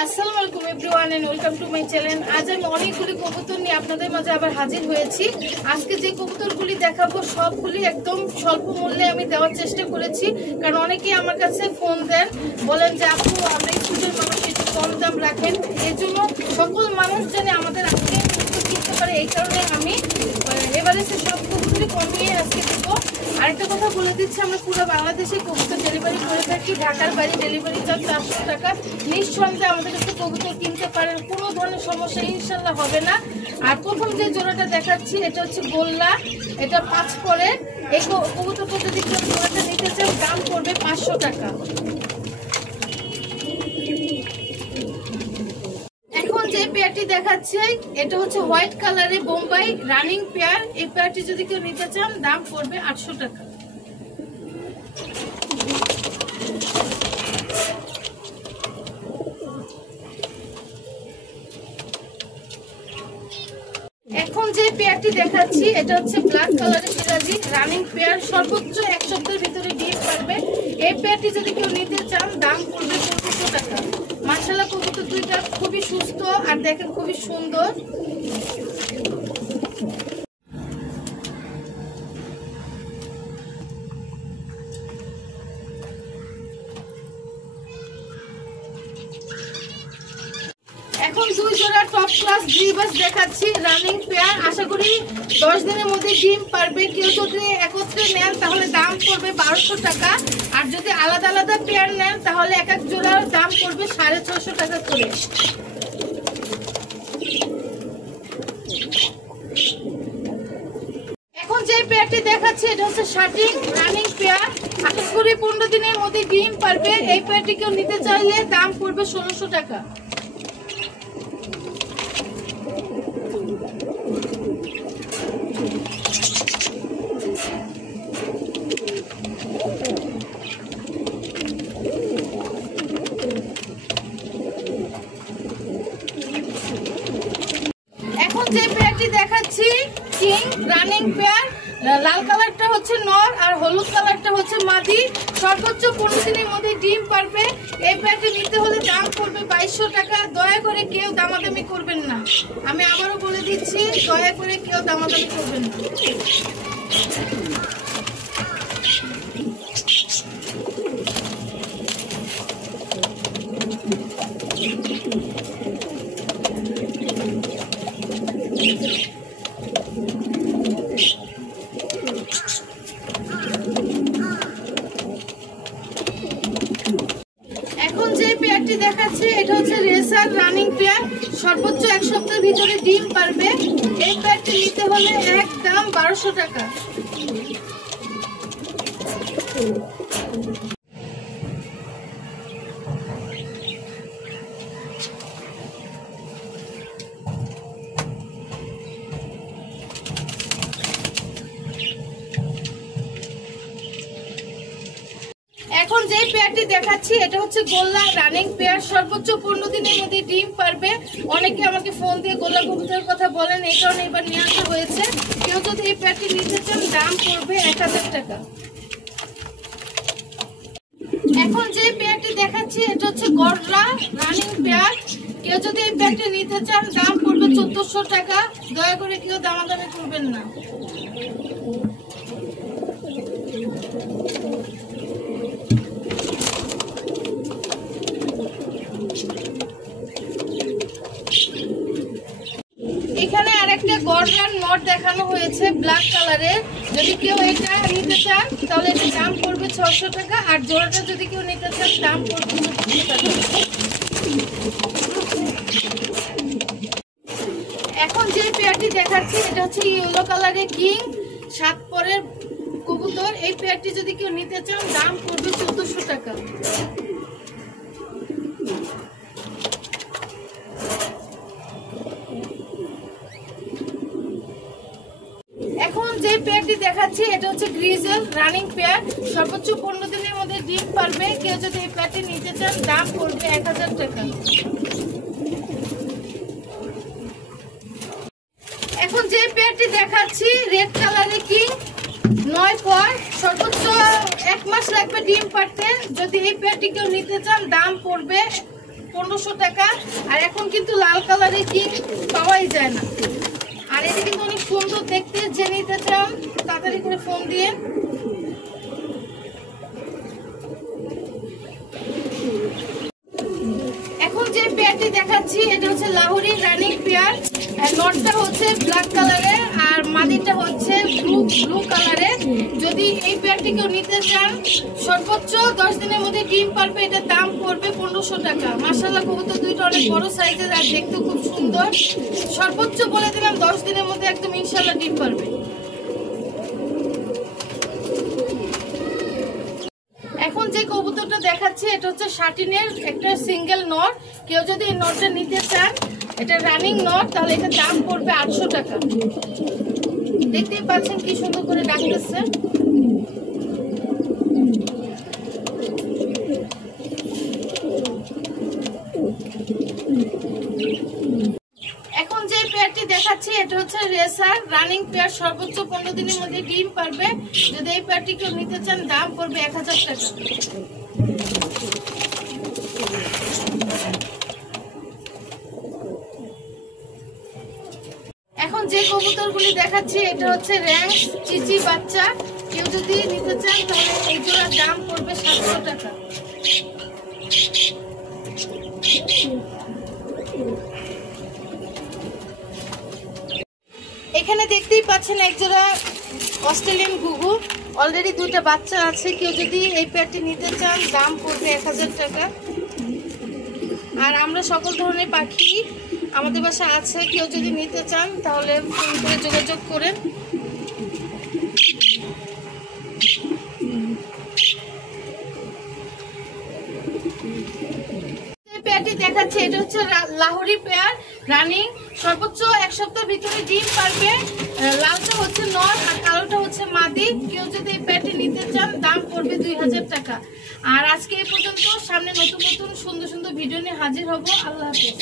আসসালামু আলাইকুম everyone and welcome to my channel. আজ আমি অনেকগুলি কবুতর নিয়ে আপনাদের মাঝে আবার হাজির হয়েছি। আজকে যে কবুতরগুলি দেখাবো সবগুলি একদম স্বল্প মূল্যে আমি দেওয়ার চেষ্টা করেছি, কারণ অনেকেই আমার কাছে ফোন দেন, বলেন যে আপু আমরা স্টুডেন্ট মানুষ একটু কম দাম রাখেন। এই জন্য সকল মানুষ যেন আমাদের আজকে কিনতে পারে, এই কারণে আমি এবারে সে সব কবুতরই কমিয়ে আজকে দেবো। আরেকটা কথা বলে দিচ্ছি, আমরা পুরো বাংলাদেশে কবুতর ডেলিভারি করে থাকি। ঢাকার বাড়ি ডেলিভারি চার্জ 400 টাকা। নিঃসন্দেহে আমাদের কাছে কবুতর কিনতে পারেন, কোনো ধরনের সমস্যা ইনশাল্লাহ হবে না। আর প্রথম যে জোড়াটা দেখাচ্ছি এটা হচ্ছে গোল্লা, এটা 5 পরে। এই কবুতরটা যদি কেউ জোড়াটা নিতে চান দাম পড়বে 500 টাকা। এখন যে পেয়ারটি দেখাচ্ছে এটা হচ্ছে হোয়াইট কালারে বোম্বাই রানিং পেয়ার। এই পেয়ারটি যদি কেউ নিতে চান দাম পড়বে 800 টাকা। এখন যে পেয়ারটি দেখাচ্ছি এটা হচ্ছে ব্ল্যাক কালারের সিরাজি রানিং পেয়ার, সর্বোচ্চ 1 সপ্তাহের ভিতরে ডিম পারবে। এই পেয়ারটি যদি কেউ নিতে চান দাম পড়বে 2500 টাকা। মাশাআল্লাহ কবুতর দুইটা খুবই সুস্থ আর দেখেন খুবই সুন্দর। এখন 2 জোড়া টপ ক্লাস গ্রিবাস দেখাচ্ছি রানিং পেয়ার। আশা করি 10 দিনের মধ্যে ডিম পারবে। কেউ যদি একত্রে নেন তাহলে দাম পড়বে 1200 টাকা, আর যদি আলাদা আলাদা পেয়ার নেন তাহলে এক এক জোড়ার দাম পড়বে 650 টাকা করে। এখন যে পেয়ারটি দেখাচ্ছি এটা হচ্ছে শার্টিং রানিং পেয়ার। আশা করি 15 দিনের মধ্যে ডিম পারবে। এই পেয়ারটি কেউ নিতে চাইলে দাম পড়বে 1600 টাকা। এখন যে পেয়ারটি দেখাচ্ছি কিং রানিং পেয়ার, লাল কালারটা হচ্ছে নর আর হলুদ কালারটা হচ্ছে মাদি। সর্বোচ্চ 15 দিনের মধ্যে ডিম পারবে। এই পেয়ারটি নিতে হলে দাম পড়বে 2200 টাকা। দয়া করে কেউ দামাদামি করবেন না, আমি আবারও বলে দিচ্ছি, দয়া করে কেউ দামাদামি করবেন না। এখন যে পেয়ারটি দেখাচ্ছি এটা হচ্ছে রেসার রানিং পেয়ার, সর্বোচ্চ 1 সপ্তাহের ভিতরে ডিম পারবে। এই পেয়ারটি নিতে হলে একদম 1200 টাকা। এখন যে পেয়ারটি দেখাচ্ছি এটা হচ্ছে গোল্লা রানিং পেয়ার, সর্বোচ্চ 15 দিনের মধ্যে ডিম পারবে। অনেকে আমাকে ফোন দিয়ে গোল্লা কবুতরের কথা বলেন, এই কারণে এবার নিয়ে আসা হয়েছে। কেউ যদি এই পেয়ারটি নিতে চান দাম পড়বে 1000 টাকা। এখন যে পেয়ারটি দেখাচ্ছি এটা হচ্ছে গররা রানিং পেয়ার। কেউ যদি এই পেয়ারটি নিতে চান দাম পড়বে 1400 টাকা। দয়া করে কেউ দামাদামি করবেন না। এখানে আরেকটা গররার নট দেখানো হয়েছে ব্ল্যাক কালারের। যদি কেউ এটা নিতে চান তাহলে এটার দাম পড়বে 600 টাকা, আর জোড়াটা যদি কেউ নিতে চান দাম পড়বে 700 টাকা। এখন যে পেয়ারটি দেখাচ্ছি এটা হচ্ছে ইয়েলো কালারের কিং 7 পরের কবুতর। এই পেয়ারটি যদি কেউ নিতে চান দাম পড়বে 1400 টাকা। এখন যে পেয়ারটি দেখাচ্ছি এটা হচ্ছে গ্রিজেল রানিং পেয়ার, সর্বোচ্চ 15 দিনের মধ্যে ডিম পারবে। কেউ যদি এই পেয়ারটি নিতে চান দাম পড়বে 1000 টাকা। এখন যে পেয়ারটি দেখাচ্ছি রেড কালারের কিং 9 পর, সর্বোচ্চ 1 মাস লাগবে ডিম পারতে। যদি এই পেয়ারটি কেউ নিতে চান দাম পড়বে 1500 টাকা। আর এখন কিন্তু লাল কালারের কিং পাওয়াই যায় না। আর এটা কিন্তু অনেক সুন্দর দেখতে, যে নিতে চান তাড়াতাড়ি করে ফোন দিয়ে। এখন যে পেয়ারটি দেখাচ্ছি এটা হচ্ছে লাহোরি রানিং পেয়ার। নটটা হচ্ছে ব্ল্যাক কালারের আর মাদিটা হচ্ছে ব্লু কালারের। যদি এই পেয়ারটি কেউ নিতে চান সর্বোচ্চ 10 দিনের মধ্যে ডিম পারবে। এটার দাম পড়বে 1500 টাকা। মাশাআল্লাহ কবুতর দুইটা অনেক বড় সাইজের আর দেখতে খুব সুন্দর। সর্বোচ্চ বলে দিলাম 10 দিনের মধ্যে একদম ইনশাআল্লাহ ডিম পারবে। এখন যে কবুতরটা দেখাচ্ছি এটা হচ্ছে শাটিনের একটা সিঙ্গেল নট। কেউ যদি এই নটটা নিতে চান, এটা রানিং নট, তাহলে এটা দাম পড়বে 800 টাকা। দেখতেই পাচ্ছেন কি সুন্দর করে ডাকতেছে। এখন যে পেয়ারটি দেখাচ্ছি এটা হচ্ছে রেসার রানিং পেয়ার। সর্বোচ্চ 15 দিনের মধ্যে ডিম পারবে। যদি এই পেয়ারটি কেউ নিতে চান দাম পড়বে 1000 টাকা। এখন যে কবুতরগুলি দেখাচ্ছি এটা হচ্ছে র্যাঙ্ক চিচি বাচ্চা। কেউ যদি নিতে চান তাহলে এই জোড়ার দাম পড়বে 700 টাকা। এখানে দেখতেই পাচ্ছেন একজোড়া অস্ট্রেলিয়ান ঘুঘু, অলরেডি দুইটা বাচ্চা আছে। কেউ যদি এই পেয়ারটি নিতে চান দাম পড়বে 1000 টাকা। আর আমরা সকল ধরনের পাখি আমাদের বাসায় আছে, কেউ যদি নিতে চান তাহলে ফোন করে যোগাযোগ করেন। পেয়ারটি দেখাচ্ছে এটা হচ্ছে লাহোরি পেয়ার রানিং। সর্বোচ্চ 1 সপ্তাহের ভিতরে ডিম পারবে। লালটা হচ্ছে নর আর কালোটা হচ্ছে মাদি। কেউ যদি এই পেয়ারটি নিতে চান দাম পড়বে 2000 টাকা। আর আজকে এই পর্যন্ত। সামনে নতুন নতুন সুন্দর সুন্দর ভিডিও নিয়ে হাজির হব। আল্লাহ হাফেজ।